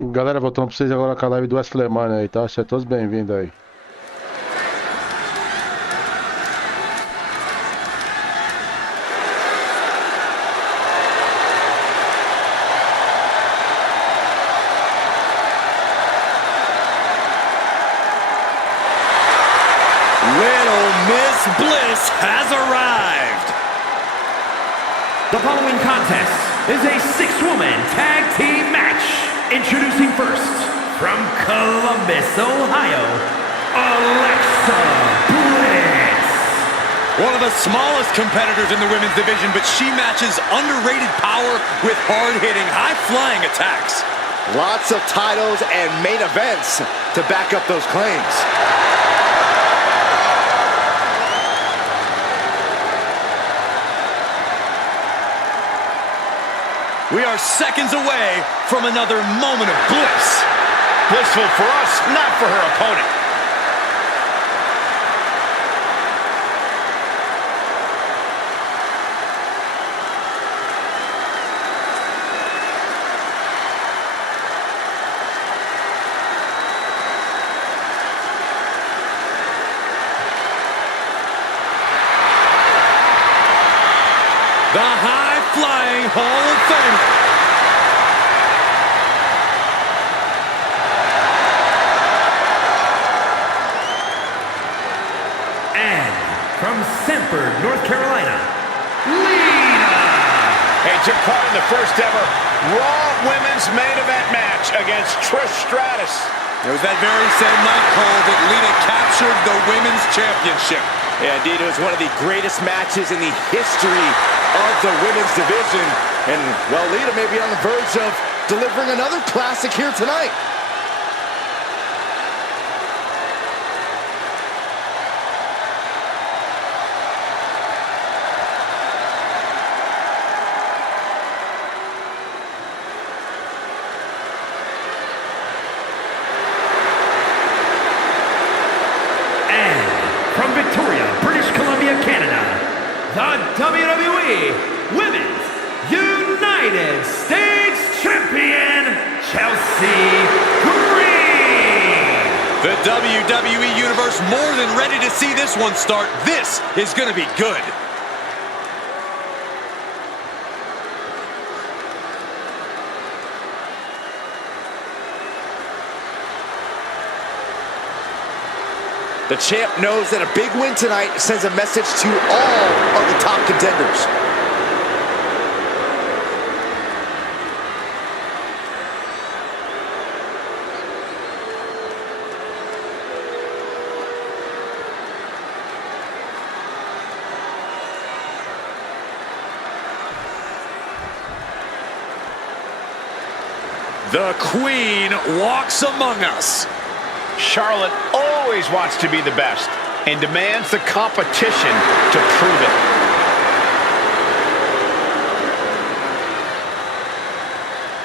Galera, voltando pra vocês agora com a live do Wesley Mania aí, tá? Sejam todos bem-vindos aí. Little Miss Bliss has arrived. The following contest is a six-woman tag team match. Introducing first, from Columbus, Ohio, Alexa Bliss. One of the smallest competitors in the women's division, but she matches underrated power with hard-hitting, high-flying attacks. Lots of titles and main events to back up those claims. We are seconds away from another moment of bliss. Blissful for us, not for her opponent. The high-flying Hall of Famer. And from Sanford, North Carolina, Lita. Hey, took part in the first ever Raw Women's Main Event match against Trish Stratus. It was that very same night, Cole, that Lita captured the Women's Championship. Yeah, indeed, it was one of the greatest matches in the history of the women's division. And, well, Lita may be on the verge of delivering another classic here tonight. And from Victoria, British Columbia, Canada, the WWE Women's United States Champion, Chelsea Green. The WWE Universe more than ready to see this one start. This is going to be good. The champ knows that a big win tonight sends a message to all of the top contenders. The Queen walks among us. Charlotte always wants to be the best and demands the competition to prove it.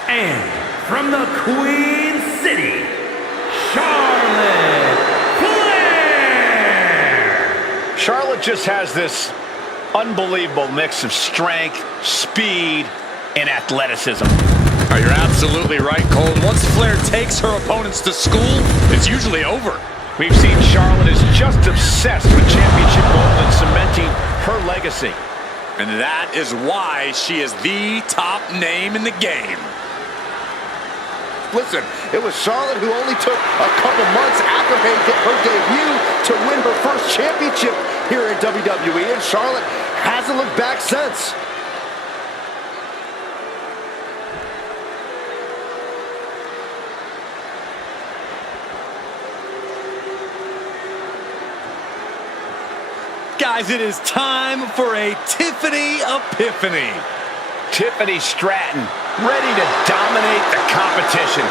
And from the Queen City, Charlotte Flair. Charlotte just has this unbelievable mix of strength, speed, and athleticism. Oh, you're absolutely right, Cole. Once Flair takes her opponents to school, it's usually over. We've seen Charlotte is just obsessed with championship gold and cementing her legacy. And that is why she is the top name in the game. Listen, it was Charlotte who only took a couple months after her debut to win her first championship here in WWE, and Charlotte hasn't looked back since. Guys, it is time for a Tiffany Epiphany. Tiffany Stratton, ready to dominate the competition.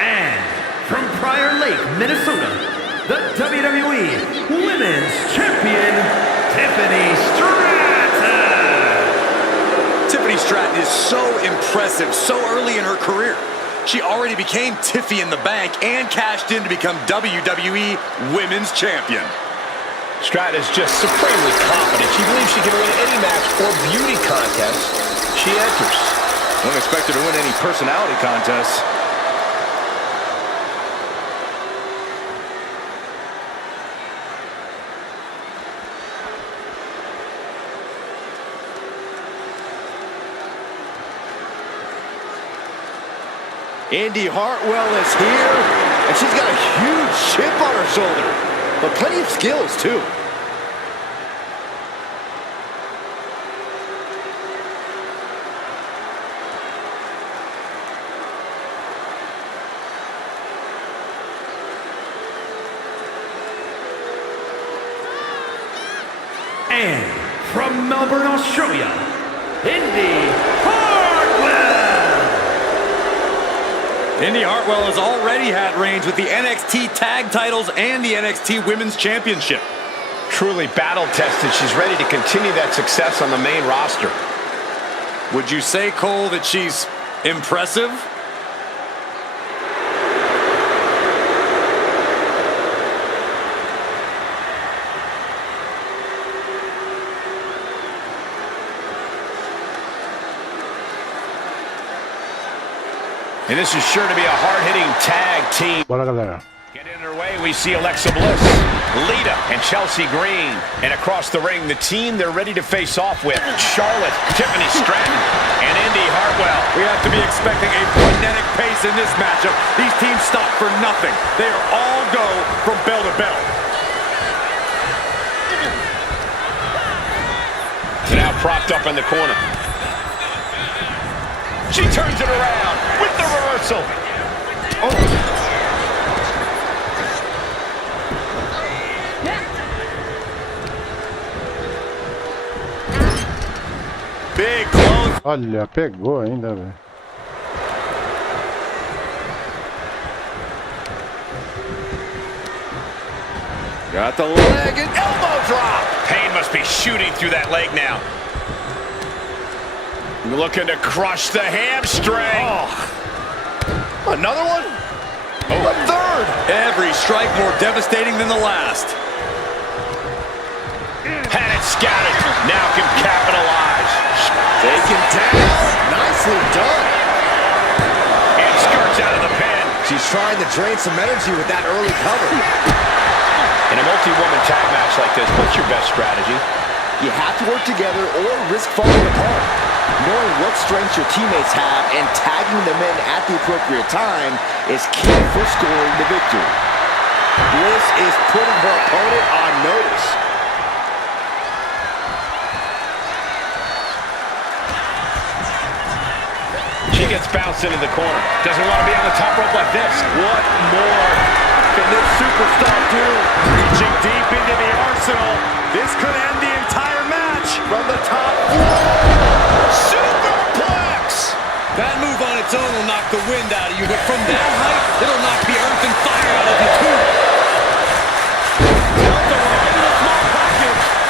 And from Prior Lake, Minnesota, the WWE Women's Champion, Tiffany Stratton. Tiffany Stratton is is so impressive so early in her career. She already became Tiffy in the Bank and cashed in to become WWE Women's Champion. Stratus just supremely confident. She believes she can win any match or beauty contest she enters. Don't expect her to win any personality contests. Indi Hartwell is here, and she's got a huge chip on her shoulder, but plenty of skills, too. And from Melbourne, Australia, Indi Hartwell. Indi Hartwell has already had reigns with the NXT Tag Titles and the NXT Women's Championship. Truly battle-tested. She's ready to continue that success on the main roster. Would you say, Cole, that she's impressive? And this is sure to be a hard-hitting tag team. Bora, galera. Getting underway, we see Alexa Bliss, Lita, and Chelsea Green. And across the ring, the team they're ready to face off with, Charlotte, Tiffany Stratton, and Indi Hartwell. We have to be expecting a frenetic pace in this matchup. These teams stop for nothing. They are all go from bell to bell. Now propped up in the corner. She turns it around with the reversal. Big close. Olha, pegou ainda, velho. Got the leg and Elbow drop. Pain must be shooting through that leg now. Looking to crush the hamstring. Oh. Another one? A third! every strike more devastating than the last. Had it scouted. Now can capitalize. Taken down. Nicely done. And skirts out of the pin. She's trying to drain some energy with that early cover. In a multi-woman tag match like this, what's your best strategy? You have to work together or risk falling apart. Knowing what strengths your teammates have and tagging them in at the appropriate time is key for scoring the victory. Bliss is putting her opponent on notice. She gets bounced into the corner. Doesn't want to be on the top rope like this. What more can this superstar do? Reaching deep into the arsenal. This could end the entire match. From the top. Superplex! That move on its own will knock the wind out of you, but from that height, it'll knock the earth and fire out of you too.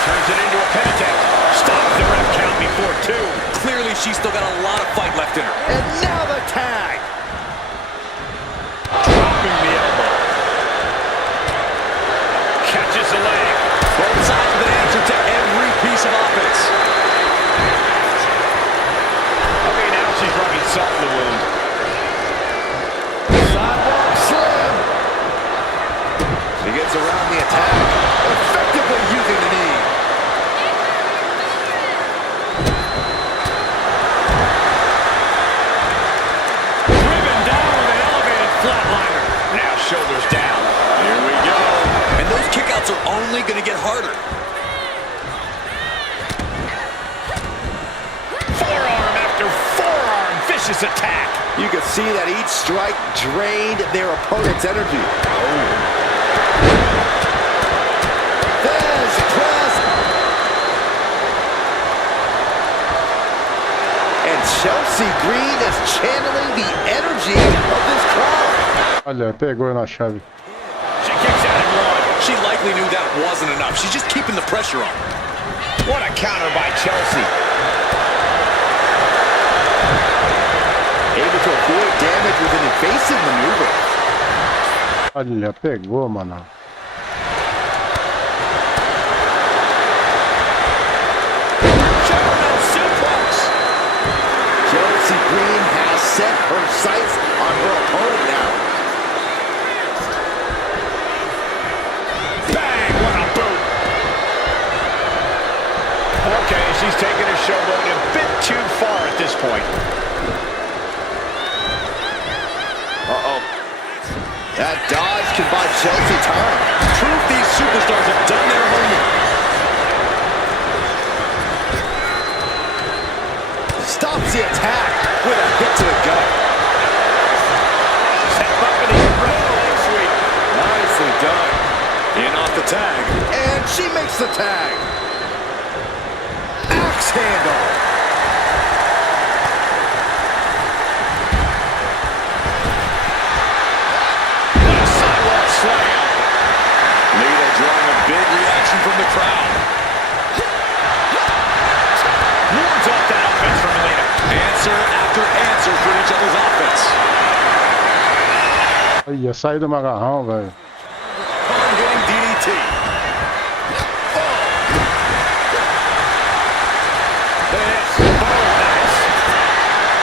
Turns it into a pin attempt. Stops the ref count before two. Clearly, she's still got a lot of fight left in her. And now the tag. Dropping the elbow. Catches the leg. Both sides with an answer to every piece of offense. Okay, now she's rubbing salt in the wound. Sidewalk slam. She gets around the attack, effectively using the knee. Driven down with an elevated flatliner. Now shoulders down. Here we go. And those kickouts are only going to get harder. Forearm after forearm. Vicious attack. You can see that each strike drained their opponent's energy. There's press. And Chelsea Green is channeling the energy of this crowd. Olha, pegou na chave. She kicks out at one. She likely knew that wasn't enough. She's just keeping the pressure on. What a counter by Chelsea. Able to avoid damage with an evasive maneuver. Olha, pegou, mano. German suplex. Chelsea Green has set her sights on her opponent now. Bang! What a boot! Okay, she's taking her showboat a bit too far at this point. Uh-oh. That dodge can buy Chelsea time. Proof these superstars have done their homework. Stops the attack with a hit to the gut. Step up with a leg sweep. Nicely done. In off the tag. And she makes the tag. Axe handle. What a sidewalk slam. Lita drawing a big reaction from the crowd. Wards off that offense from Lita. Answer after answer for each other's offense. Olha, sai do macarrão, velho. Hard-hitting DDT.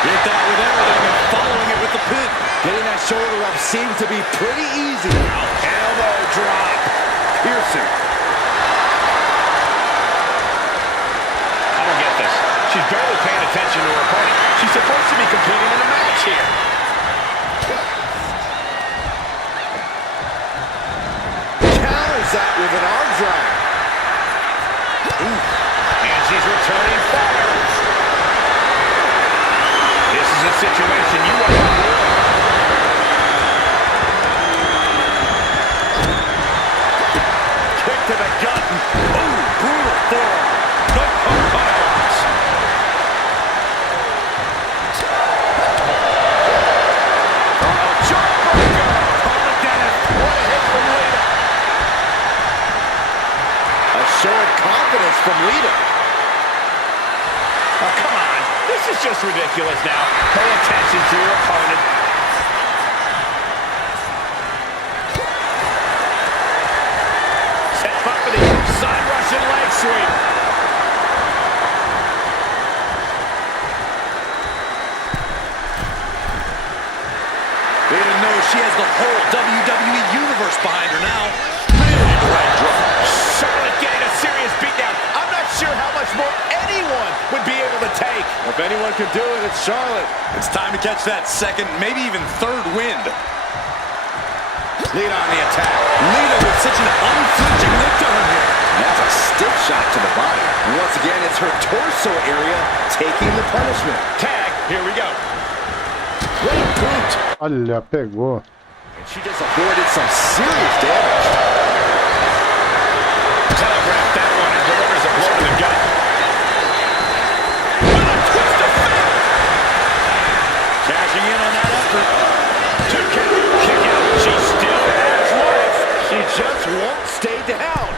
Hit that with everything and following it with the pin. Getting that shoulder up seems to be pretty easy now. Elbow drop. Piercing. I don't get this. She's barely paying attention to her opponent. She's supposed to be competing in a match here. Counters that with an arm drag. And she's returning fire. This is a situation you want to avoid. Kick to the gut. Ooh, brutal forearm. No firearms. Jawbreaker. Carla Dennis. What a hit from Lita. A show of confidence from Lita. Oh, come on. This is just ridiculous now. Pay attention to your opponent. Set up for the side Russian leg sweep. Lita knows she has the whole WWE Universe behind her now. Big right drop. Charlotte getting a serious beatdown. I'm not sure how much more anyone would be able to take. If anyone can do it, it's Charlotte. It's time to catch that second, maybe even third wind. Lita on the attack. Lita with such an unflinching look to her here. That's a stiff shot to the body. Once again, it's her torso area taking the punishment. Tag, here we go. What a boot. Olha, pegou. And she just avoided some serious damage. Telegraphed that one and delivers a blow to the gut. What a twist of fate! Cashing in on that effort. 2 count. Kick out. She still has life. She just won't stay down.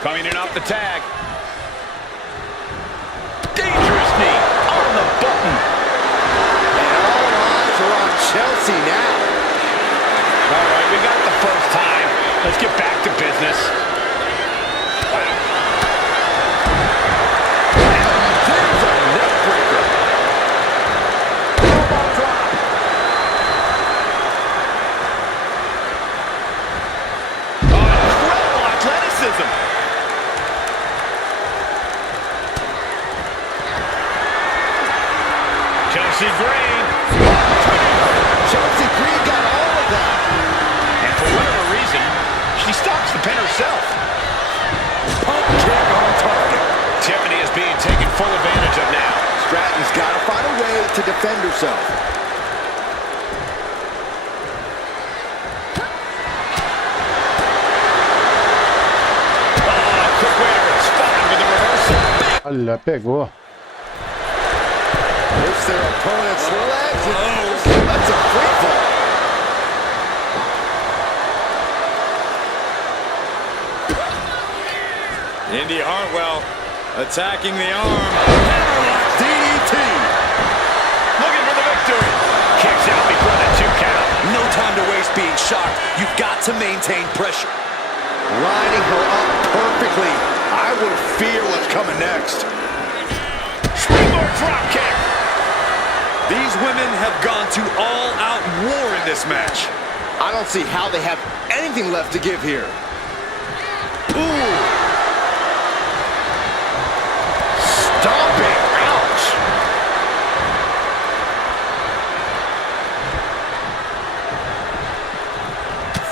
Coming in off the tag. Dangerous knee on the button. And all eyes are on Chelsea now. All right, we got it the first time. Let's get back to business. Wow. There's a neck breaker. Elbow drop. Oh, incredible athleticism. Chelsea Green. Chelsea Green got all of that. And for whatever reason, she stalks the pin herself. Pump kick on target. Tiffany is being taken full advantage of now. Stratton's got to find a way to defend herself. Oh, quick way to respond with the reversal. Olha, pegou. Lifts their opponent's legs. That's a free fall. Indy Hartwell attacking the arm. Hammerlock DDT. face being shocked, you've got to maintain pressure. Lining her up perfectly. I would fear what's coming next. Springboard drop kick. These women have gone to all-out war in this match. I don't see how they have anything left to give here. Ooh. Stomping. Ouch.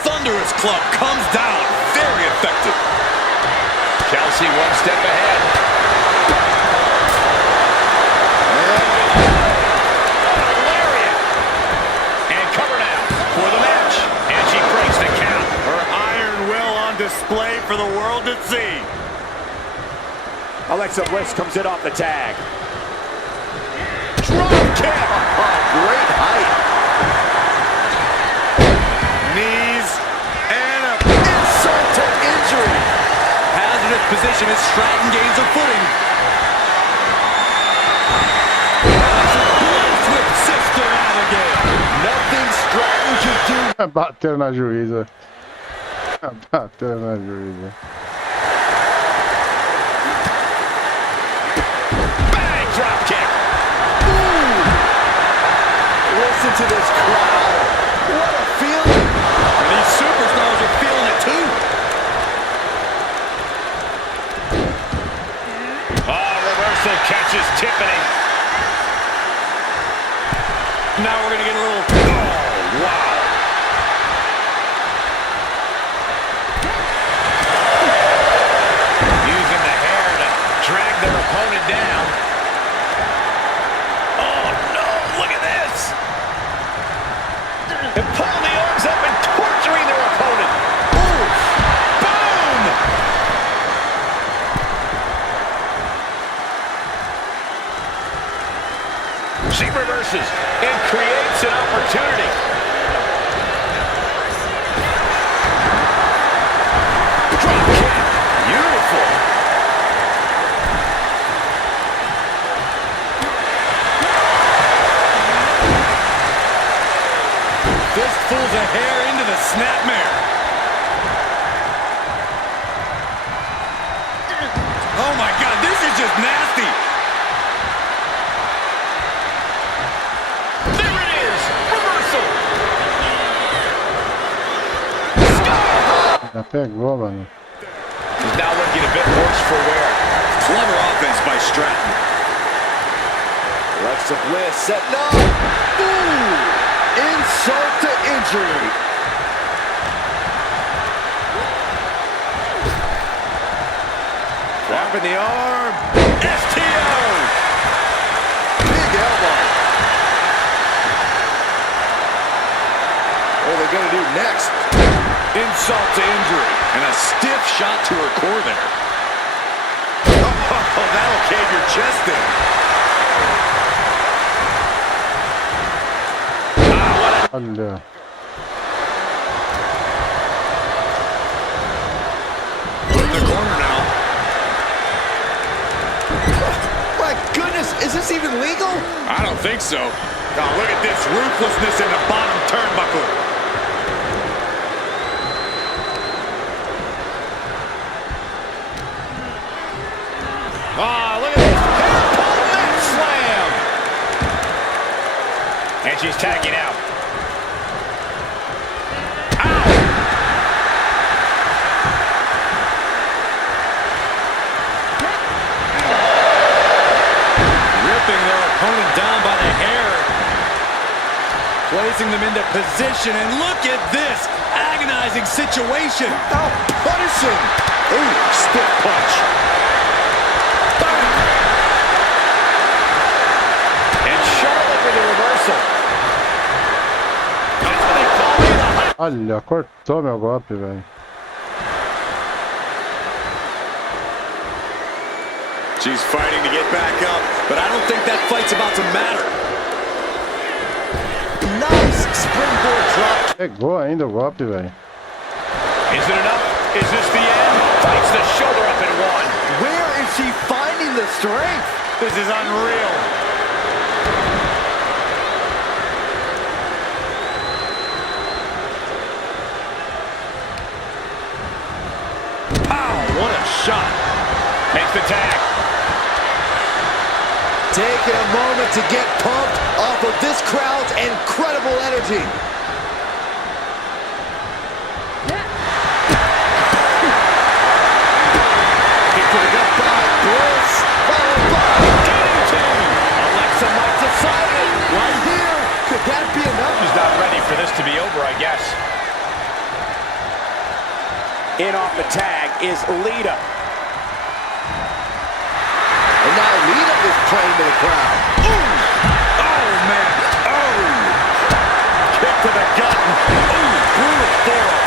Thunderous club comes down. Very effective. Chelsea one step ahead. Lariat. And cover now for the match. And she breaks the count. Her iron will on display for the world to see. Alexa Bliss comes in off the tag. Drop kick. Great height. Knees and a Insult to injury. hazardous position as Stratton gains her footing. Bliss with Sister Abigail. Nothing Stratton can do. Bateu na juíza. Bateu na juíza. Bang drop kick. Listen to this crowd. What a feeling. And these superstars are feeling it too. Oh, reversal catches Tiffany. Now we're going to get a little... Oh, wow. Using the hair to drag their opponent down. Oh, no. Look at this. And pulling the arms up and torturing their opponent. Ooh. Boom. She reverses and creates an opportunity. Drop kick. Beautiful. Fistfuls of hair into the snapmare. Oh my God, this is just nasty. There it is. Reversal. Já pegou, mano. He's now looking a bit worse for wear. Clever offense by Stratton. Alexa Bliss setting up. Ooh. Insult to injury. Wrapping the arm. STO. Big elbow. What are they going to do next? Insult to injury. And a stiff shot to her core there. Oh, that'll cave your chest in. Olha. Put in the corner now. My goodness, is this even legal? I don't think so. Oh, look at this ruthlessness in the bottom turnbuckle. Ah, look at this. Pull mat slam. And she's tagging out. Ripping their opponent down by the hair. Placing them into position, and look at this agonizing situation. Oh, punishing. Ooh, stiff punch. And Charlotte with a reversal. That's what they call me, the hot. Olha, cortou meu golpe, velho. She's fighting to get back up, but I don't think that fight's about to matter. Nice springboard drop. Pegou ainda o golpe, velho. Is it enough? Is this the end? Fights the shoulder up and one. Where is she finding the strength? This is unreal. shot. Makes the tag. Taking a moment to get pumped off of this crowd's incredible energy. Kick to the gut by Bliss, followed by DDT. Alexa might decide it right here. Could that be enough? She's not ready for this to be over, I guess. In off the tag is Lita. And now Lita is playing to the crowd. Ooh! Oh, man. Oh! Kick to the gut. Ooh, brutal forearm.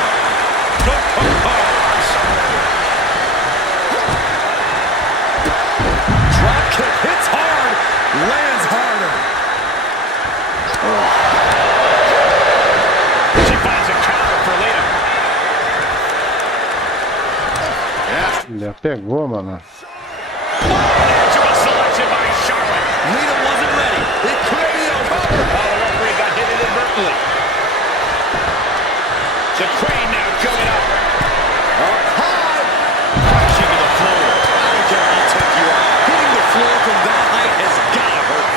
Drop kick hits hard. Lands harder. She finds a counter for Lita. Já pegou, mano. Excellent selection by Charlotte. Lita wasn't ready. It created a cover. Oh, the referee got hit inadvertently. The crane now going up. Up high. Crashing to the floor. I don't care how tough you are. Hitting the floor from that height has got to hurt.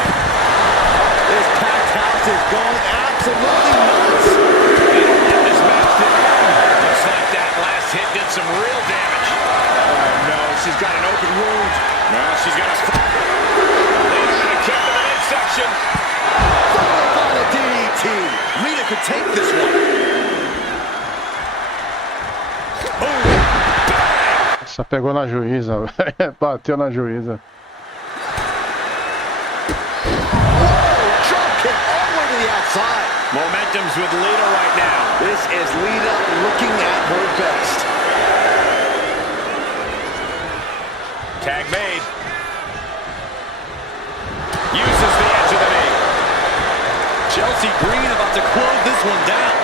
This packed house is going absolutely nuts. They don't let this match to end. Looks like that last hit did some real damage. Oh, no. She's got an open wound. No, she's got a... Lita with a kick to the midsection. Followed by the DDT. Lita could take this one. Essa pegou na juíza, velho. Bateu na juíza. Drop kick all the way to the outside. Momentum's with Lita right now. This is Lita looking at her best. Tag made. Uses the edge of the knee. Chelsea Green about to close this one down.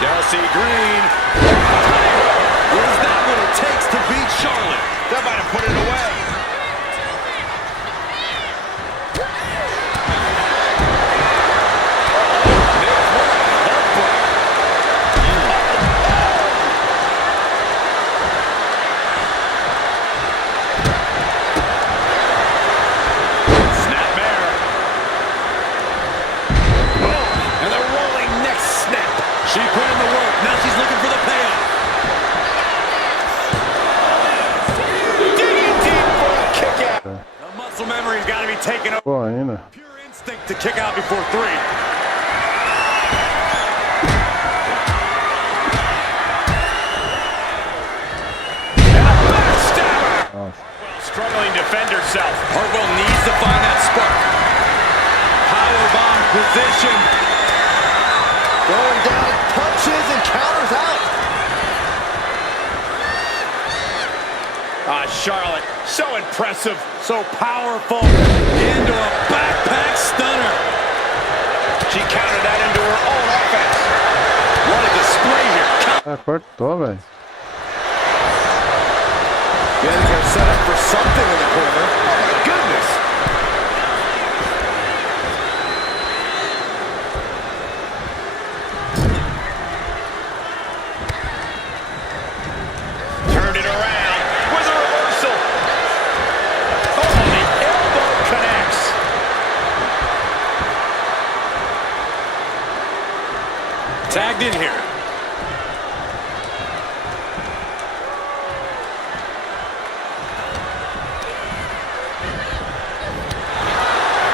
Chelsea Green. Is that what it takes to beat Charlotte? That might have put it away. Snapmare. Oh, and the rolling neck snap. She put in the work. Now she's looking for the payoff. Digging deep for a kick out. The muscle memory's got to be taken over. Pô, ainda. Pure instinct to kick out before 3. Struggling to defend herself. Hartwell needs to find that spark. Powerbomb position. Going down, punches and counters out. Charlotte, so impressive. So powerful. Into a backpack stunner. She countered that into her own offense. What a display here. Ah, cortou, velho. Getting her set up for something in the corner. Oh my goodness. Turned it around with a reversal. Oh, the elbow connects. Tagged in here.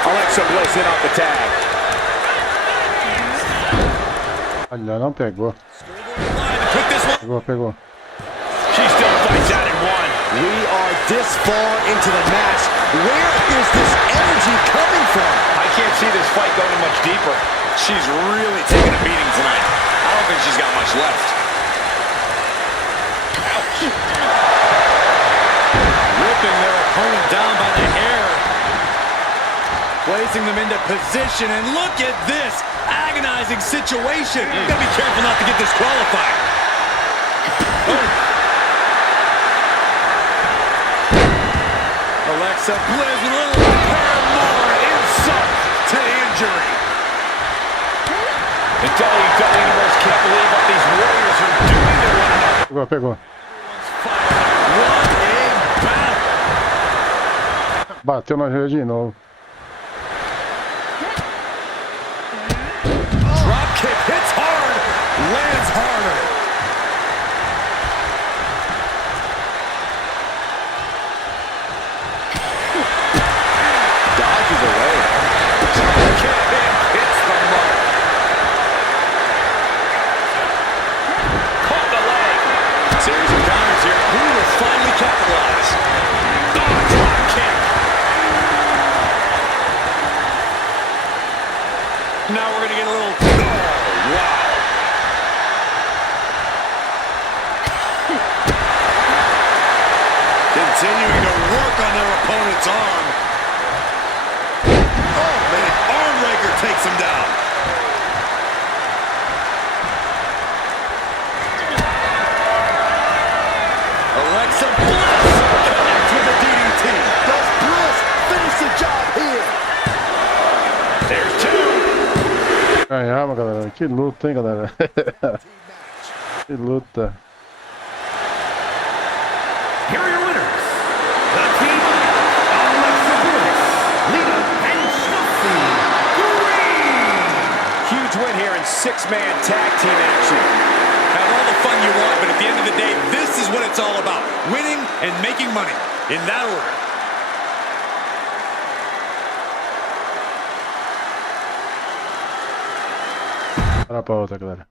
Alexa Bliss in off the tag. Olha, não pegou. Put this one. Pegou, pegou. She still fights out in one. We are this far into the match. Where is this energy coming from? I can't see this fight going much deeper. She's really taking a beating tonight. I don't think she's got much left. Ouch. Ripping their opponent down by the hair. Placing them into position, and look at this agonizing situation. You gotta be careful not to get disqualified. Alexa Bliss with a little pair more insult to injury. The WWE Universe can't believe what these Warriors are doing to one another. Pegou. What a battle. Bateu na joelha de novo. Drop kick hits hard, lands harder. Dodges away. Drop kick hits the mark. Caught the leg. Series of counters here. Who will finally capitalize? Oh, drop kick. Now we're going to get a little... Oh, wow. Continuing to work on their opponent's arm. Oh, man, arm raker takes him down. Alexa Bliss connects with a DDT. Does Bliss finish the job here? There's two. Ganhamos, galera. Que luta, hein, galera. Que luta. Here are your winners. The team of Alexa Bliss, Lita, and Chelsea Green. Huge win here in six-man tag team action. Have all the fun you want, but at the end of the day, this is what it's all about. Winning and making money. In that order. Bora pra outra, galera.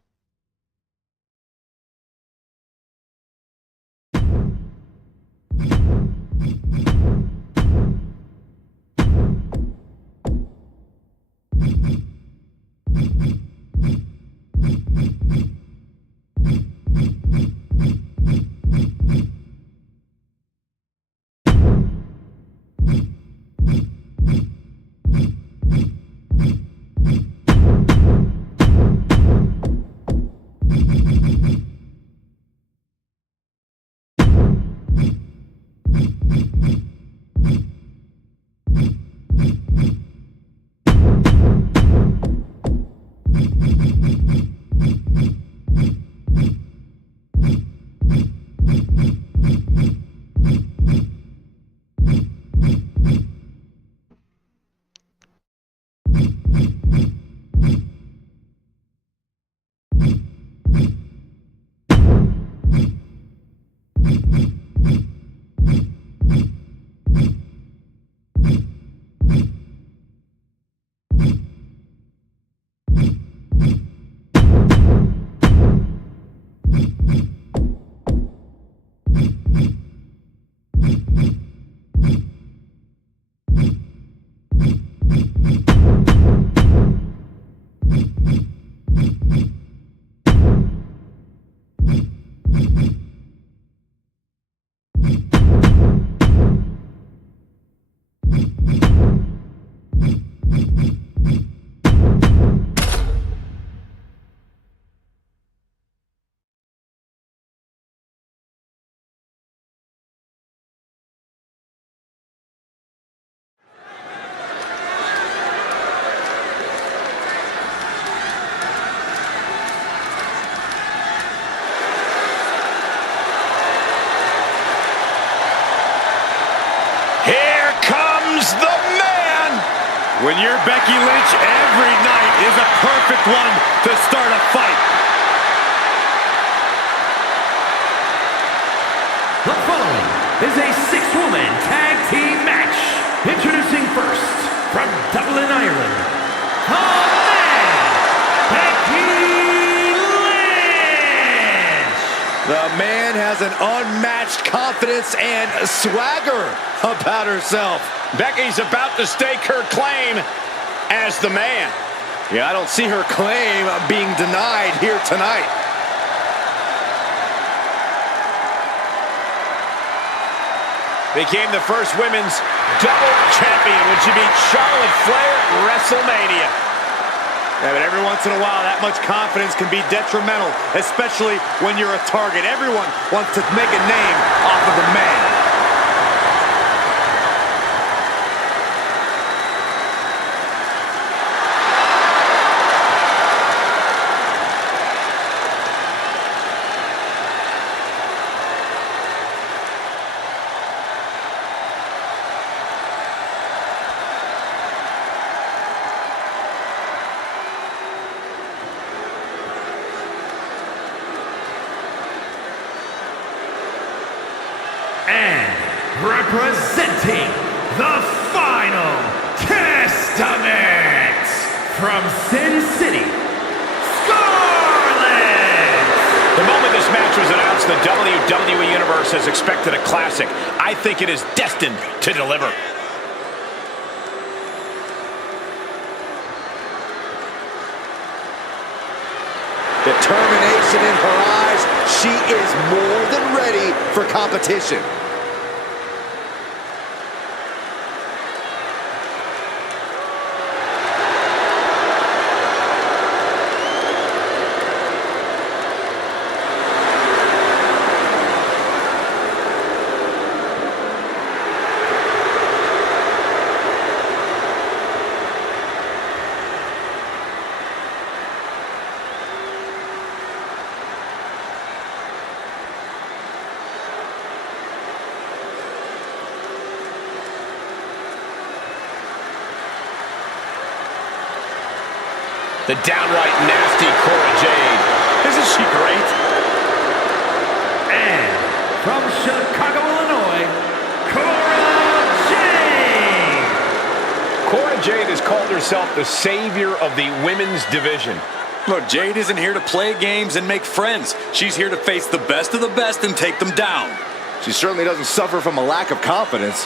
When you're Becky Lynch, every night is a perfect one to start a fight. The following is a six-woman tag team match. Introducing first, from Dublin, Ireland, the Man, Becky Lynch. The man has an unmatched confidence and swagger about herself. Becky's about to stake her claim as the man. Yeah, I don't see her claim being denied here tonight. Became the first women's double champion when she beat Charlotte Flair at WrestleMania. Yeah, but every once in a while, that much confidence can be detrimental, especially when you're a target. Everyone wants to make a name off of the man. Representing the Final Testament from Sin City, Scarlett! The moment this match was announced, the WWE Universe has expected a classic. I think it is destined to deliver. Determination in her eyes. She is more than ready for competition. The downright nasty Cora Jade. Isn't she great? And from Chicago, Illinois, Cora Jade! Cora Jade has called herself the savior of the women's division. Look, Jade isn't here to play games and make friends. She's here to face the best of the best and take them down. She certainly doesn't suffer from a lack of confidence.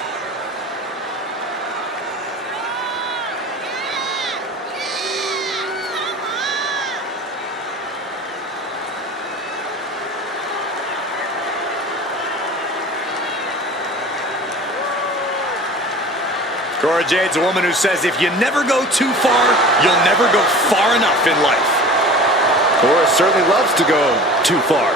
Cora Jade's a woman who says if you never go too far, you'll never go far enough in life. Cora certainly loves to go too far.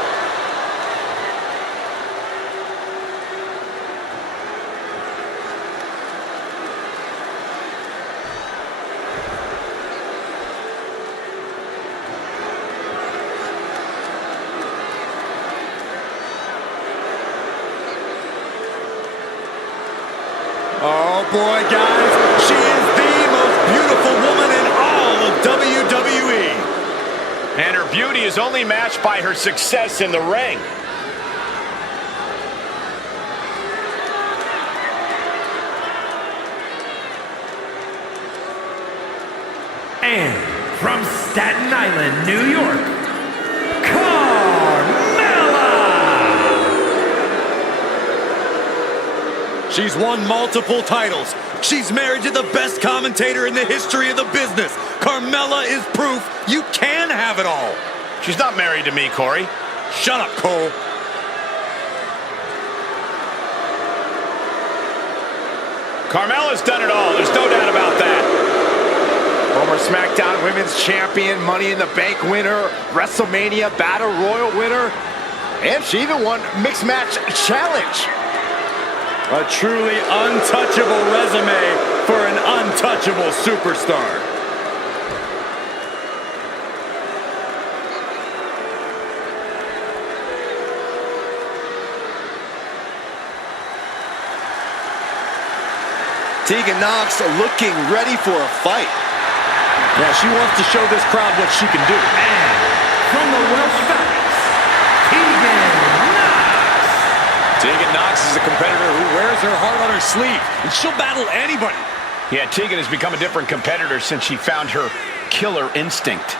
Oh boy, guys, she is the most beautiful woman in all of WWE. And her beauty is only matched by her success in the ring. And from Staten Island, New York, Carmella! She's won multiple titles. She's married to the best commentator in the history of the business. Carmella is proof you can have it all. She's not married to me, Corey. Shut up, Cole. Carmella's done it all. There's no doubt about that. Former SmackDown Women's Champion, Money in the Bank winner, WrestleMania Battle Royal winner, and she even won Mixed Match Challenge. A truly untouchable resume for an untouchable superstar. Tegan Nox looking ready for a fight. Yeah, she wants to show this crowd what she can do. And from the Welsh Valleys, Tegan Nox! Tegan Nox is a competitor who wears her heart on her sleeve, and she'll battle anybody. Yeah, Tegan has become a different competitor since she found her killer instinct.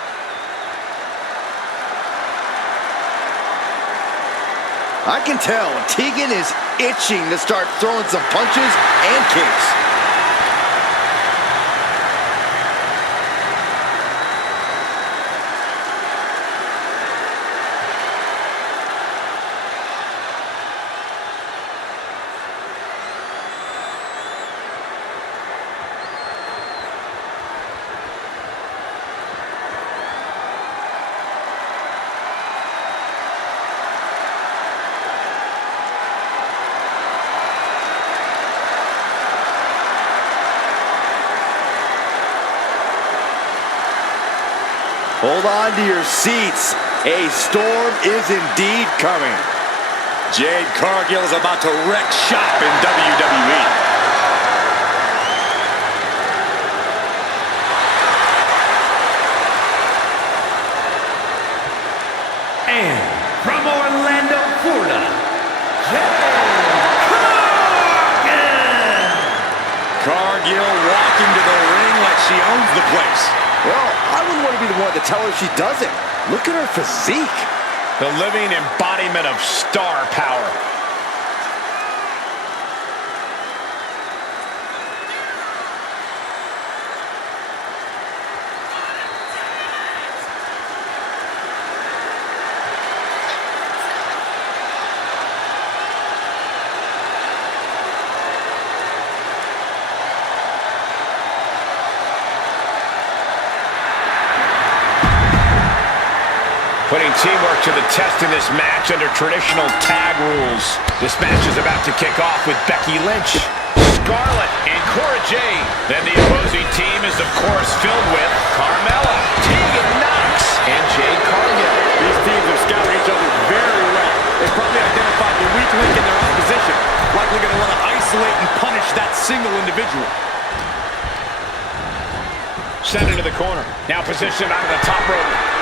I can tell Tegan is itching to start throwing some punches and kicks. Hold on to your seats. A storm is indeed coming. Jade Cargill is about to wreck shop in WWE. And from Orlando, Florida, Jade Cargill! walking to the ring like she owns the place. Well, I wouldn't want to be the one to tell her she doesn't. Look at her physique. The living embodiment of star power. Putting teamwork to the test in this match under traditional tag rules. This match is about to kick off with Becky Lynch, Scarlett, and Cora Jade. Then the opposing team is, of course, filled with Carmella, Tegan Nox, and Jade Cargill. These teams have scouted each other very well. They probably identified the weak link in their opposition. Likely going to want to isolate and punish that single individual. Sent into the corner. Now positioned onto the top rope.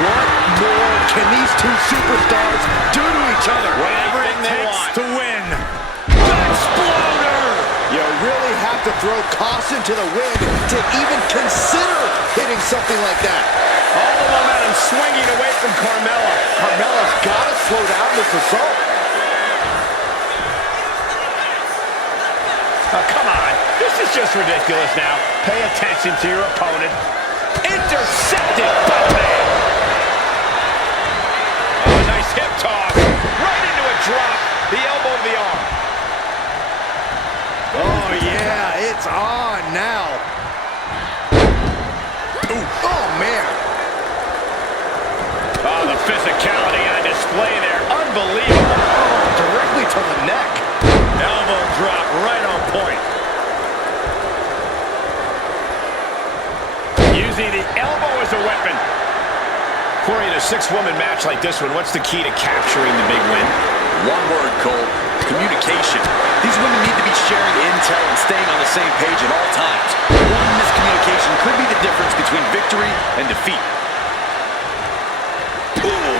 What more can these two superstars do to each other? Whatever it they takes want to win. Exploder! You really have to throw caution to the wind to even consider hitting something like that. All the momentum swinging away from Carmella. Carmella's got to slow down this assault. Oh, come on. This is just ridiculous now. Pay attention to your opponent. Intercepted by Bam. Oh, nice hip toss. Right into a drop. The elbow to the arm. Oh, yeah, it's on now. Ooh. Oh, man. Oh, the physicality on display there. Unbelievable. Oh, directly to the neck. Elbow drop right on point. Using the elbow as a weapon. Corey, in a six-woman match like this one, what's the key to capturing the big win? One word, Cole. Communication. These women need to be sharing intel and staying on the same page at all times. One miscommunication could be the difference between victory and defeat. Boom.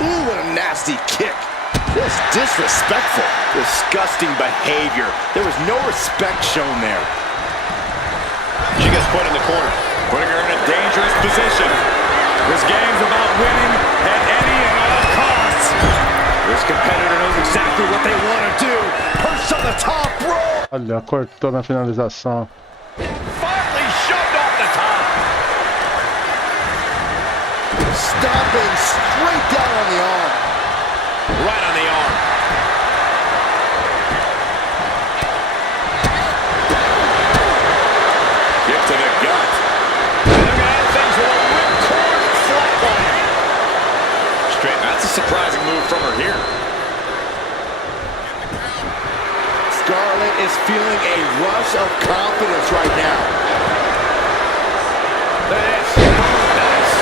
Ooh, what a nasty kick. Just disrespectful. Disgusting behavior. There was no respect shown there. She gets put in the corner. Putting her in a dangerous position. This game's about winning at any and all costs. This competitor knows exactly what they want to do. Perched on the top rope. Olha, cortou na finalização. Finally shoved off the top. Stomping straight down on the arm. Right on the arm. Kick to the gut. They're going to end things with a ripcord flatline. Straight. That's a surprising move from her here. Scarlett is feeling a rush of confidence right now. That is nice.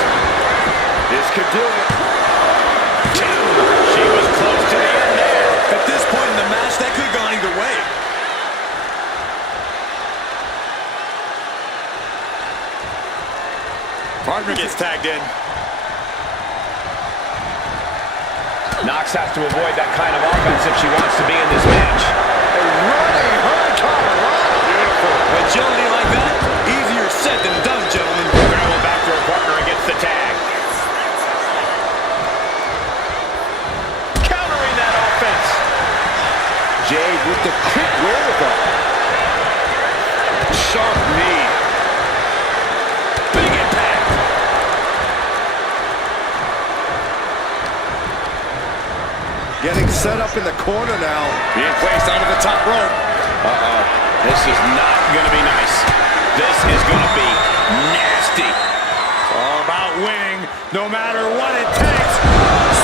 This could do it. Two. She was close to the end there. At this point in the match, that could have gone either way. Partner gets tagged in. Knox has to avoid that kind of offense if she wants to be in this match. Running hurricane run. Beautiful. Agility like that, easier said than done, gentlemen. Scramble back to her partner against the tag. Countering that offense. Jade with the quick wherewithal. Sharp knee. Big impact. Getting set up in the corner now. Being placed onto the top rope. Uh-oh. This is not going to be nice. This is going to be nasty. It's all about winning, no matter what it takes.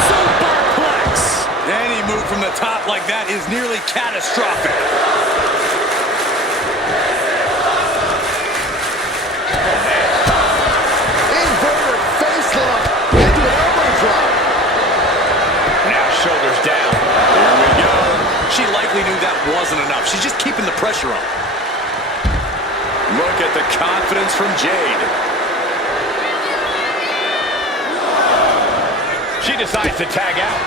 Superplex. Any move from the top like that is nearly catastrophic. Inverted face lock into an elbow drop. Now shoulders down. There we go. She likely knew that wasn't enough. She's just keeping the pressure on. Look at the confidence from Jade. She decides to tag out.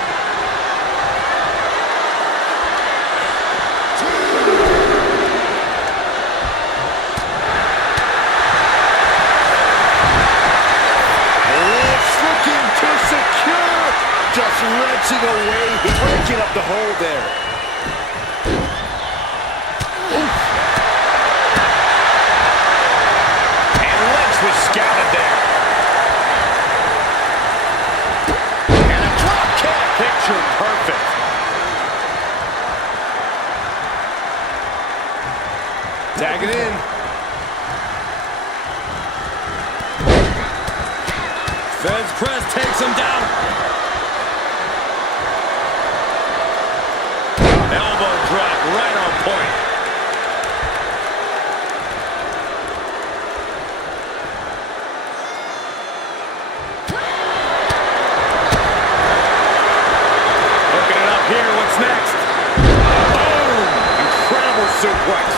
It's looking to secure. Just wrenching away. He's breaking up the hold there. And Lynch was scouted there. And a drop kick. Picture perfect. Tag it in. Feds press takes him down. Elbow drop right on point. Looking it up here, what's next? Boom! Incredible suplex.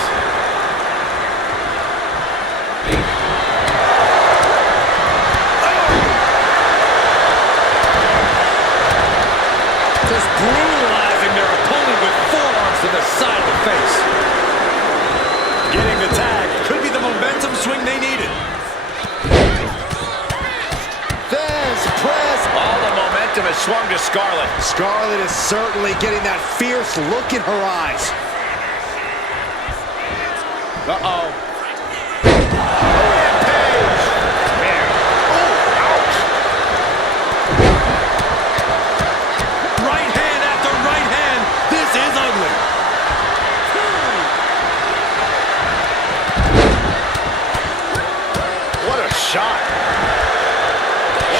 Just brutalizing their opponent with forearms to the side of the face. Getting the tag could be the momentum swing they needed. Fez press. All the momentum has swung to Scarlett. Scarlett is certainly getting that fierce look in her eyes. Uh-oh. Right hand after right hand. This is ugly. What a shot.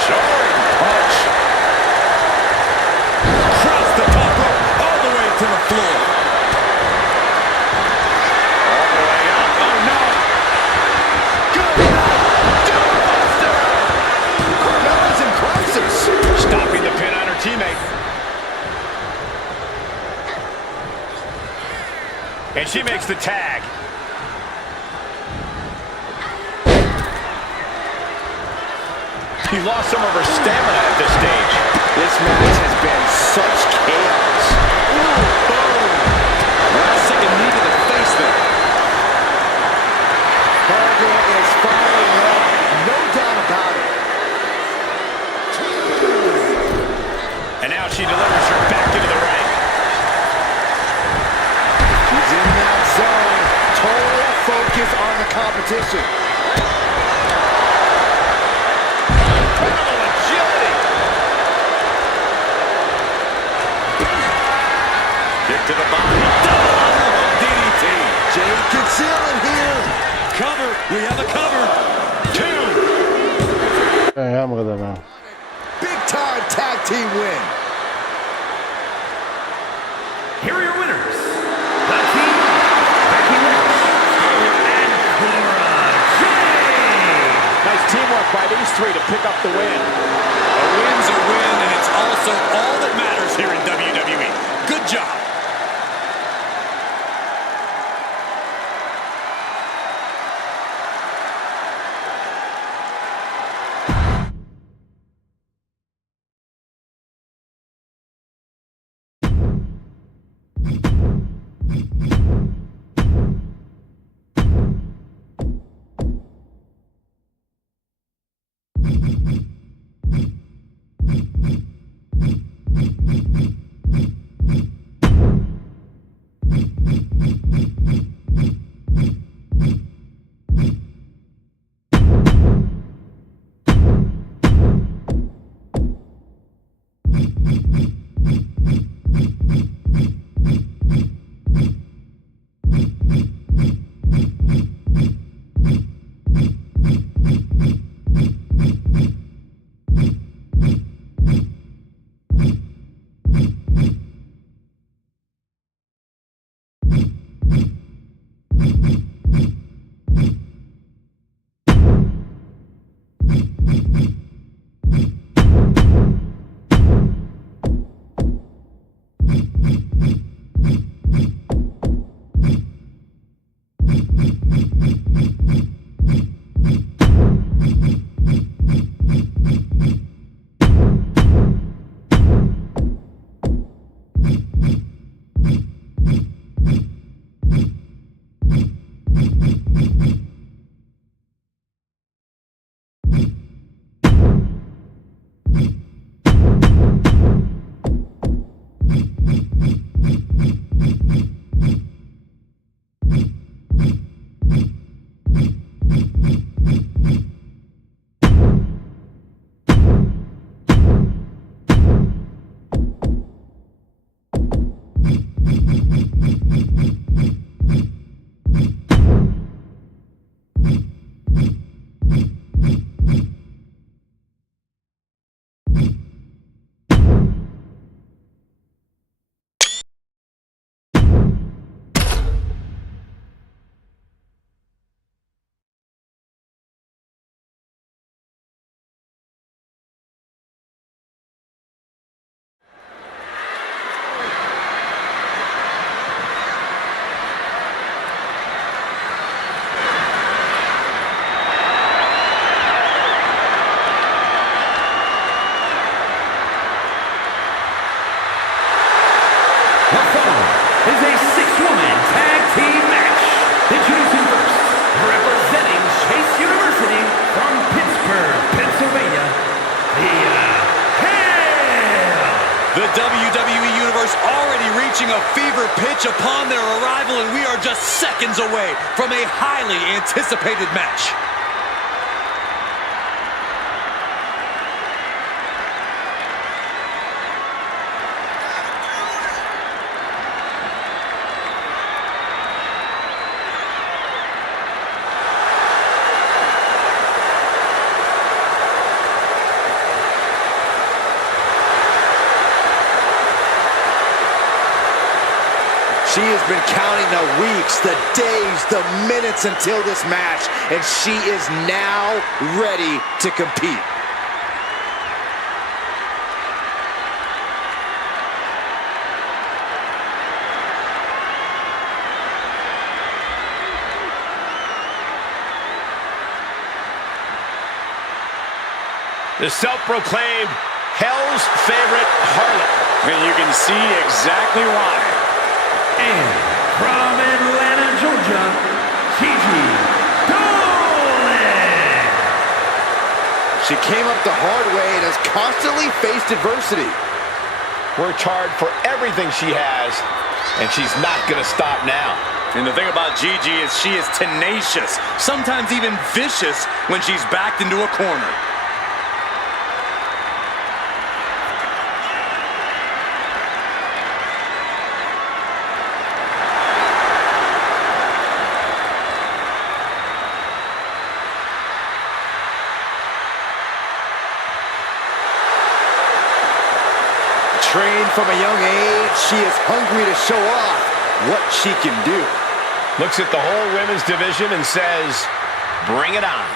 Soaring punch. Across the top rope, all the way to the floor. All the way up. Oh, no. Good night, Doombuster. Carmella's in crisis. Stopping the pin on her teammate. And she makes the tag. She lost some of her stamina at this stage. This match has been such chaos. Boom. Last second knee to the face there. Cargill is firing up. No doubt about it. And now she delivers her back into the ring. She's in that zone. Total focus on the competition. Incredible agility. Kick to the body. Double DDT. Jade can seal it here. Cover. We have a cover. 2. I'm gonna now. Big time tag team win. Here are your winners. The team, Becky Lynch and Cora Jade. Nice teamwork by these three to pick up the win. A win's a win, and it's also all that matters here in WWE. Good job. upon their arrival, and we are just seconds away from a highly anticipated match. She has been counting the weeks, the days, the minutes until this match, and she is now ready to compete. The self-proclaimed Hell's favorite harlot. And you can see exactly why. And from Atlanta, Georgia, Gigi Dolan. She came up the hard way and has constantly faced adversity. Worked hard for everything she has, and she's not going to stop now. And the thing about Gigi is she is tenacious, sometimes even vicious when she's backed into a corner. Trained from a young age, she is hungry to show off what she can do. Looks at the whole women's division and says, bring it on.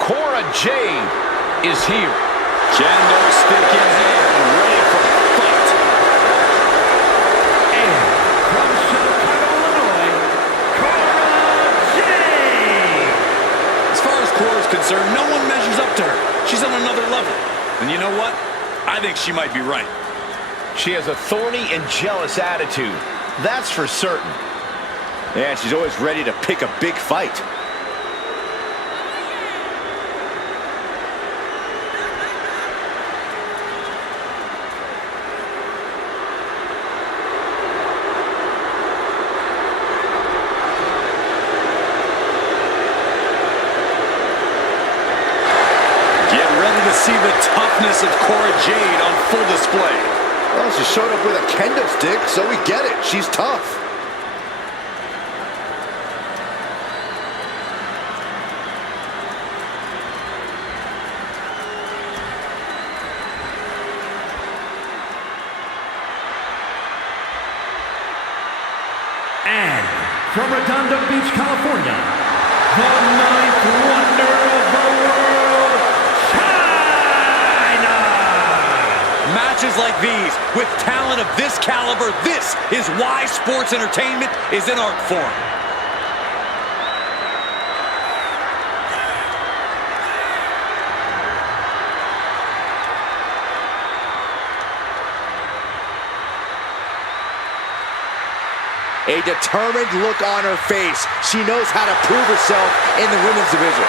Cora Jade is here. Kendo stick in hand, ready for a fight. And from Chicago, Illinois, Cora Jade. As far as Cora's concerned, no one measures up to her. She's on another level. And you know what? I think she might be right. She has a thorny and jealous attitude. That's for certain. And she's always ready to pick a big fight. See the toughness of Cora Jade on full display. Well, she showed up with a kendo stick, so we get it. She's tough. And from Redondo Beach, California, the ninth wonder of the world, China! Matches like these, with talent of this caliber, this is why sports entertainment is an art form. A determined look on her face. She knows how to prove herself in the women's division.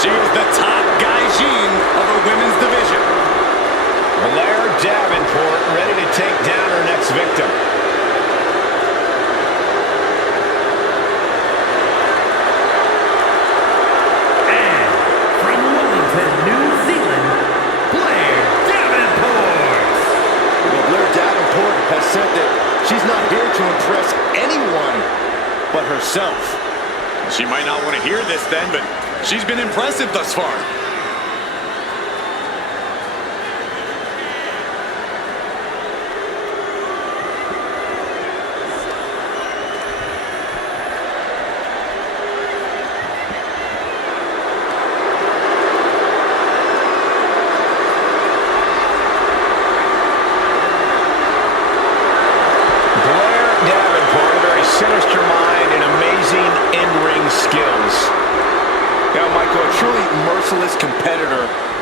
She is the top gaijin of her women's division. Blair Davenport ready to take down her next victim. And from Wellington, New Zealand, Blair Davenport! Well, Blair Davenport has said that she's not here to impress anyone but herself. She might not want to hear this then, but she's been impressive thus far.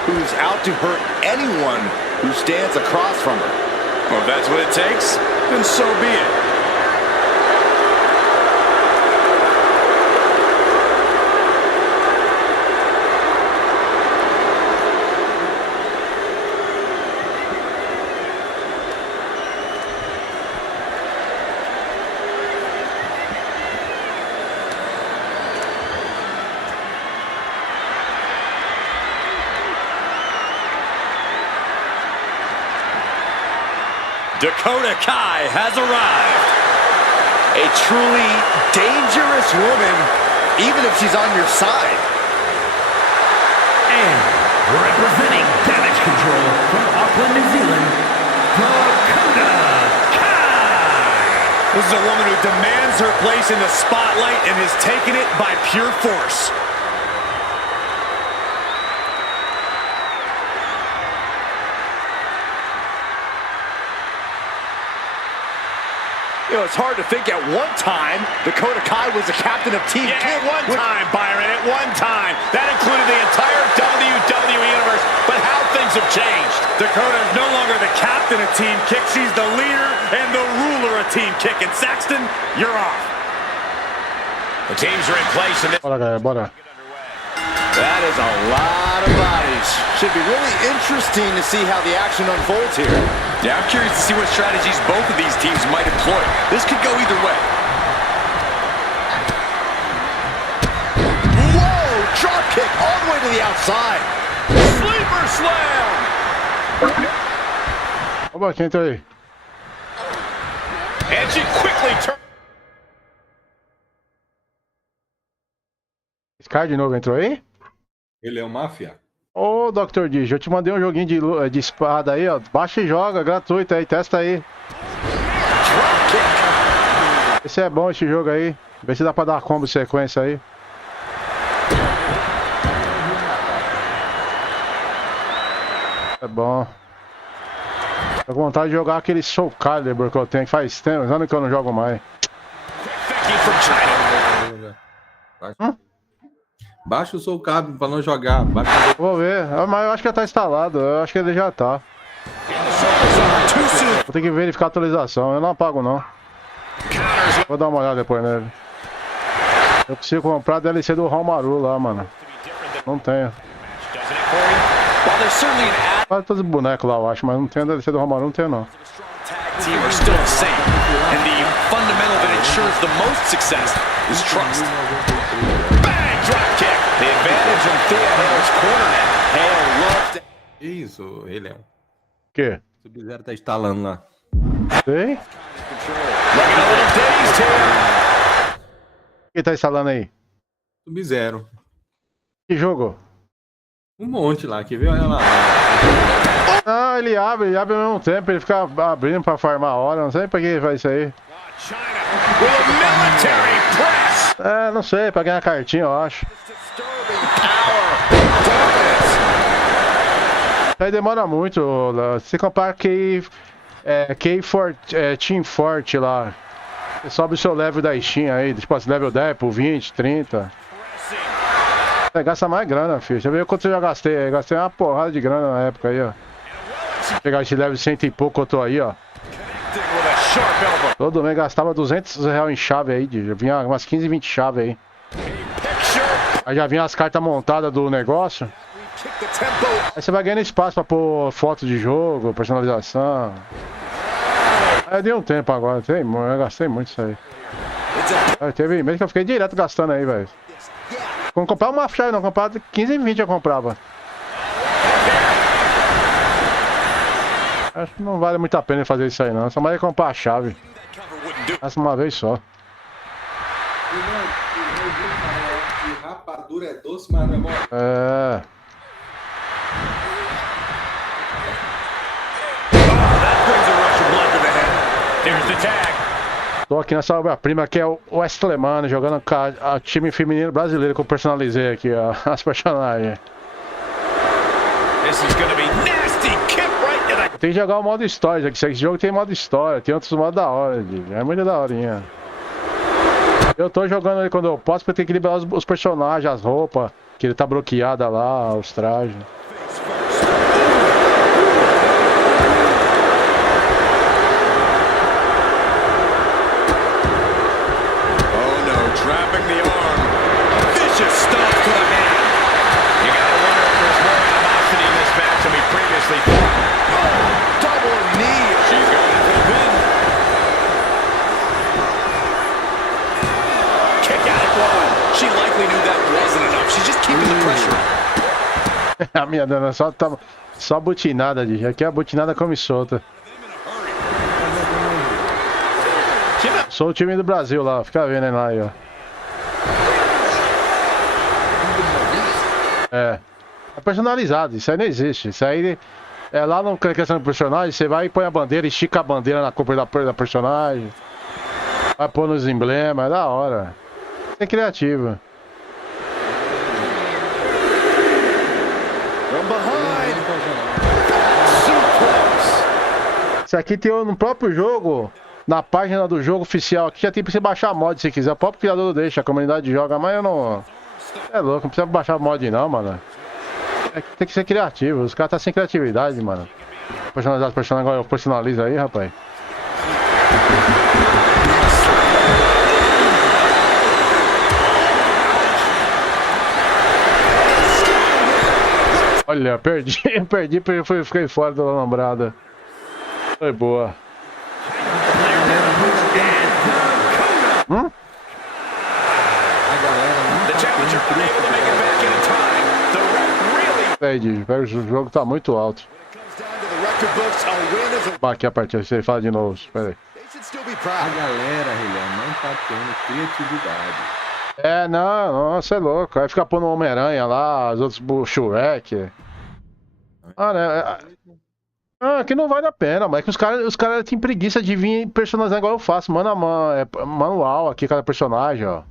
who's out to hurt anyone who stands across from her. Well, if that's what it takes, then so be it. Dakota Kai has arrived. A truly dangerous woman, even if she's on your side. And representing Damage Control from Auckland, New Zealand, Dakota Kai. This is a woman who demands her place in the spotlight and has taken it by pure force. You know, it's hard to think at one time Dakota Kai was the captain of Team Kick. At one time, Byron, at one time. That included the entire WWE Universe, but how things have changed. Dakota is no longer the captain of Team Kick. She's the leader and the ruler of Team Kick. And Saxton, you're off. The teams are in place in this. Bora, galera, bora. That is a lot of bodies. Should be really interesting to see how the action unfolds here. Yeah, I'm curious to see what strategies both of these teams might employ. This could go either way. Whoa! Drop kick all the way to the outside. Sleeper slam! Opa, quem entrou aí? And she quickly turned. Sky de novo entrou aí? Ele é o Máfia? Ô, Dr. Dig, eu te mandei um joguinho de espada aí, ó. Baixa e joga, gratuito aí, testa aí. Esse é bom, esse jogo aí. Vê se dá pra dar combo sequência aí. É bom. Tô com vontade de jogar aquele Soul Calibur que eu tenho, que faz tempo, anos que eu não jogo mais. Baixa o Soul Calibur pra não jogar. Baixa o... Vou ver, mas eu acho que já tá instalado, eu acho que ele já tá. Vou ter que verificar a atualização, eu não apago não. Vou dar uma olhada depois nele. Eu preciso comprar a DLC do Romaru lá, mano. Não tenho. Quase todos os bonecos lá, eu acho, mas não tem a DLC do Romaru, não tenho não. Team are still the same, and the fundamental that ensures the most success is trust. Bang! Drop kick. The advantage in Thea Hale's corner now. Hale loved Que isso, ele é um... Que? Sub-Zero tá instalando lá. Sei? Looking a little dazed here. Quem tá instalando aí? Sub-Zero. Que jogo? Um monte lá, quer ver? Olha lá. Ah, ele abre ao mesmo tempo, ele fica abrindo pra farmar a hora, não sei pra que faz isso aí. China with a military press. É, não sei, pra ganhar cartinha, eu acho. Isso aí demora muito, se comparar Team Forte lá. Você sobe o seu level da Steam aí, tipo assim, level 10 por 20, 30. Você gasta mais grana, filho. Você vê quanto eu já gastei aí. Gastei uma porrada de grana na época aí, ó. Vou pegar esse level 100 e pouco que eu tô aí, ó. Todo mês gastava R$200 em chave aí. Já vinha umas 15, 20 chaves aí. Aí já vinha as cartas montadas do negócio. Aí você vai ganhando espaço pra pôr foto de jogo, personalização. Aí deu um tempo agora. Eu gastei muito isso aí. Aí teve mês que eu fiquei direto gastando aí, velho. Quando comprar uma chave, não comprava 15 e 20 eu comprava. Acho que não vale muito a pena fazer isso aí não. Só mais comprar a chave. Essa uma vez só. Rapadura é doce, mas não é bom. É. Tô aqui nessa obra-prima que é o Westlemano, jogando com a time feminino brasileiro que eu personalizei aqui, ó, as personagens. Tem que jogar o modo história, esse jogo tem modo história, tem outros modos da hora, é muito daorinha. Eu tô jogando ele quando eu posso, porque eu tenho que liberar os personagens, as roupas, que ele tá bloqueada lá, os trajes. Vicious stuff to the man. You gotta wonder if there's more animosity in this match than we previously thought. Double knee. She's going in for the pin. Kick out at one. She likely knew that wasn't enough. She's just keeping the pressure. A minha dona só butinada, Digi. Aqui a butinada come solta. Sou o time do Brasil lá, fica vendo lá aí, ó. É personalizado, isso aí não existe. Isso aí é lá no questão do personagem, você vai e põe a bandeira, estica a bandeira na cor da personagem. Vai pôr nos emblemas, é da hora. É criativo. Isso aqui tem no próprio jogo, na página do jogo oficial aqui, já tem pra você baixar mod se quiser. O próprio criador deixa, a comunidade joga, mas eu não... É louco, não precisa baixar mod não, mano. Tem que ser criativo, os caras tá sem criatividade, mano. Personalizado, agora personaliza aí, rapaz. Olha, perdi, fiquei fora da lambrada. Foi boa. O jogo tá muito alto. Aqui a partida, você fala de novo, espera aí. A galera, Rilhão, não tá tendo criatividade. É, não, você é louco. Aí fica pondo Homem-Aranha lá, os outros Shrek. Ah, né? Ah, que não vale a pena, mas é que os caras têm preguiça de vir personalizar igual eu faço, mano a mano, é manual aqui, cada personagem, ó.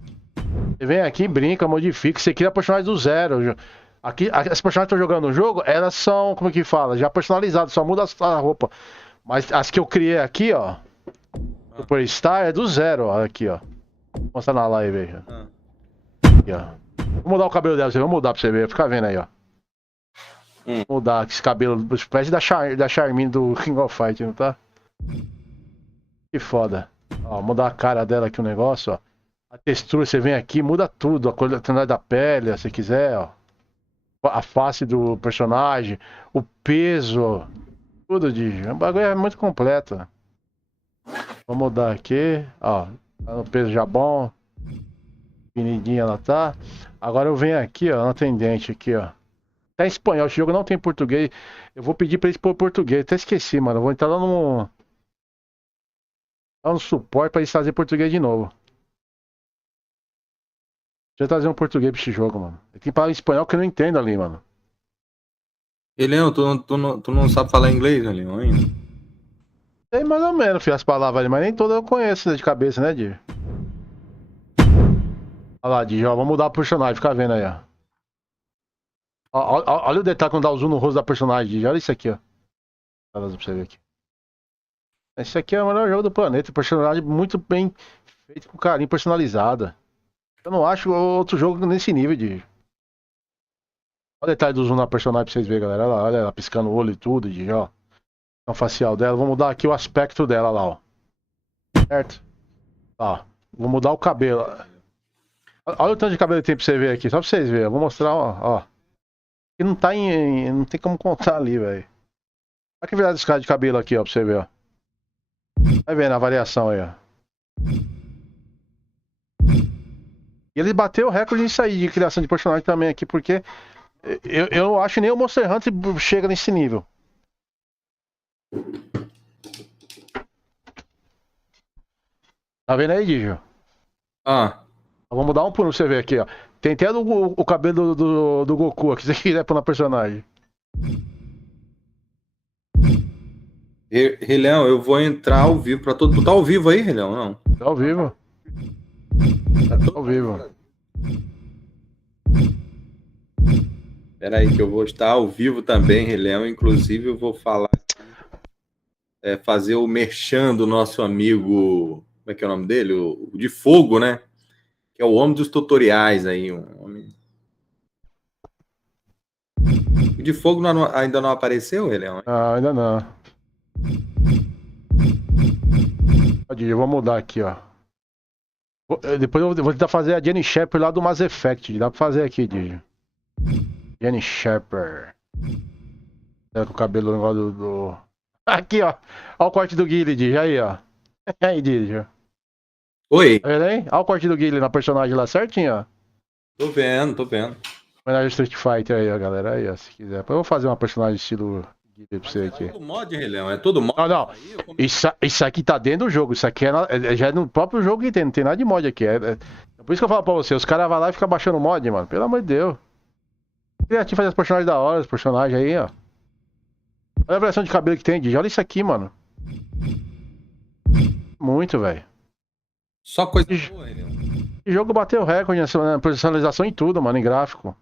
Você vem aqui, brinca, modifica, você cria personagem do zero. Aqui, as personagens que eu tô jogando no jogo, elas são, como que fala, já personalizadas, só muda a roupa. Mas as que eu criei aqui, ó, Superstar é do zero, ó, aqui, ó. Vou mostrar na live aí, ó. Aqui, ó. Vou mudar o cabelo dela, vou mudar pra você ver, fica vendo aí, ó. Mudar esse cabelo, parece da Charmin do King of Fight, não tá? Que foda. Ó, mudar a cara dela aqui o negócio, ó. A textura, você vem aqui, muda tudo, a cor da pele, se quiser, ó. A face do personagem, o peso, tudo de... O bagulho é muito completo. Vou mudar aqui, ó. Tá no peso já bom. Finidinha ela tá. Agora eu venho aqui, ó, na tendente aqui, ó. Tá em espanhol, esse jogo não tem português. Eu vou pedir pra eles pôr português. Até esqueci, mano. Eu vou entrar lá no suporte pra eles fazerem português de novo. Deixa eu trazer um português pra esse jogo, mano. Tem que falar em espanhol que eu não entendo ali, mano. Rilhão, tu não sabe falar inglês, Rilhão, ainda? Tem mais ou menos, filho, as palavras ali, mas nem todas eu conheço, né, de cabeça, né, Dir? Olha lá, Dir, ó, vamos mudar o personagem, fica vendo aí, ó. Olha o detalhe quando dá o zoom no rosto da personagem, Dir. Olha isso aqui, ó. Olha pra você ver aqui. Esse aqui é o melhor jogo do planeta, personagem muito bem feito, com carinho, personalizada. Eu não acho outro jogo nesse nível, Dir. Olha o detalhe do zoom na personagem pra vocês verem, galera. Olha ela piscando o olho e tudo, Dir, ó. O facial dela, vou mudar aqui o aspecto dela lá, ó. Certo? Ó, vou mudar o cabelo. Olha o tanto de cabelo que tem pra você ver aqui, só pra vocês verem. Eu vou mostrar, ó. Que não tá não tem como contar ali, velho. Olha que virada desse cara de cabelo aqui, ó, pra você ver, ó. Vai vendo a variação aí, ó. E ele bateu o recorde nisso aí de criação de personagem também aqui, porque eu não acho que nem o Monster Hunter chega nesse nível. Tá vendo aí, Digio? Vamos mudar um por um pra você ver aqui, ó. Tem até o cabelo do Goku aqui, se você quiser pôr na personagem. Rilhão, eu vou entrar ao vivo pra todo... Tu tá ao vivo aí, Rilhão, não? Tá ao vivo. Tá ao vivo. Espera aí que eu vou estar ao vivo também, Rilhão. Inclusive eu vou falar... fazer o merchan do nosso amigo... Como é que é o nome dele? O de Fogo, né? Que é o homem dos tutoriais aí. Um homem... O de Fogo ainda não apareceu, Rilhão? Ah, ainda não. Eu vou mudar aqui, ó. Depois eu vou tentar fazer a Jenny Shepard lá do Mass Effect. Dá pra fazer aqui, Digi. Jenny Shepard. É, com o cabelo negócio do... Aqui, ó. Olha o corte do Guile, Digi. Aí, ó. Aí, Digi. Oi, Tá vendo aí? Olha o corte do Guile na personagem lá certinho, ó. tô vendo, tô vendo. Homenagem Street Fighter aí, ó, galera. Aí, ó, se quiser. Depois eu vou fazer uma personagem estilo Guile pra você É aqui. todo mod, Rei Leão, é todo mod. Não, não. Isso aqui tá dentro do jogo. Isso aqui já é no próprio jogo que tem. Não tem nada de mod aqui. Por isso que eu falo pra você. Os caras vão lá e ficam baixando mod, mano. Pelo amor de Deus. Criativo fazer os personagens da hora, os personagens aí, ó. Olha a variação de cabelo que tem, Digi. Olha isso aqui, mano. Muito, velho. Só coisa boa, Rei Leão. O jogo bateu recorde na personalização em tudo, mano, em gráfico.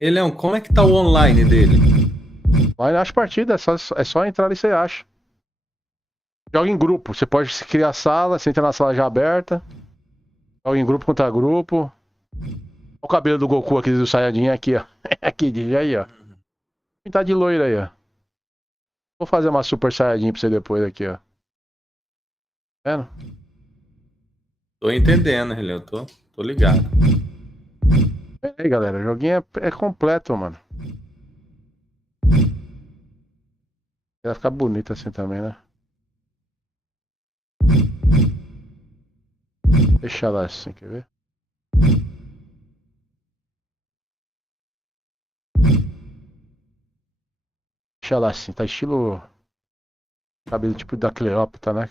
Rei Leão, como é que tá o online dele? Lá acha partida, é só entrar ali e você acha. Joga em grupo, você pode criar sala, você entra na sala já aberta. Joga em grupo contra grupo. Olha o cabelo do Goku aqui do Saiyajin aqui, ó. Aqui, Digi, aí, ó. Pintar de loiro aí, ó. Vou fazer uma Super Saiyajin pra você depois aqui, ó. Tá vendo? Tô entendendo, Rei Leão, tô ligado. E aí, galera, o joguinho é completo, mano. Vai ficar bonito assim também, né? Deixa lá assim, quer ver? Deixa lá assim, tá estilo... Cabelo tipo da Cleópatra, né?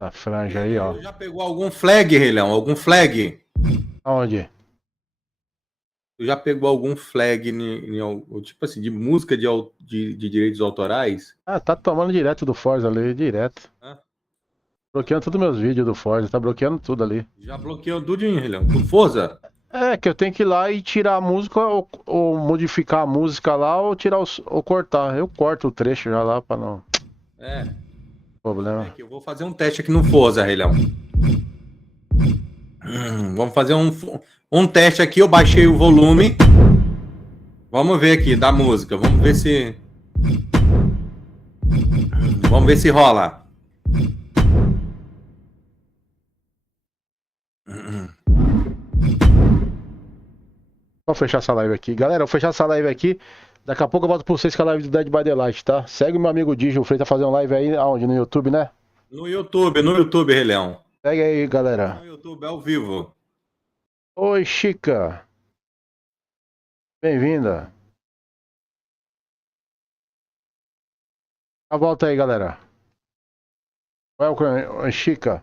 A franja aí, ó. Já pegou algum flag, Rei Leão? Algum flag? Aonde? Tu já pegou algum flag, tipo assim, de música de direitos autorais? Ah, tá tomando direto do Forza ali, direto. Hã? Bloqueando todos meus vídeos do Forza, tá bloqueando tudo ali. Já bloqueou tudo, Rei Leão. Com força? É, que eu tenho que ir lá e tirar a música, ou modificar a música lá, ou tirar ou cortar. Eu corto o trecho já lá pra não... É. Problema. Aqui, eu vou fazer um teste aqui no Forza, Rei Leão. Vamos fazer um teste aqui. Eu baixei o volume. Vamos ver aqui da música. Vamos ver se rola. Vou fechar essa live aqui. Galera, eu vou fechar essa live aqui. Daqui a pouco eu volto pra vocês com a live do Dead by Daylight, tá? Segue o meu amigo Digio Freitas fazendo live aí, aonde? No YouTube, né? No YouTube, Rei Leão. Segue aí, galera. No YouTube, ao vivo. Oi, Chica. Bem-vinda. A volta aí, galera. Welcome, Chica.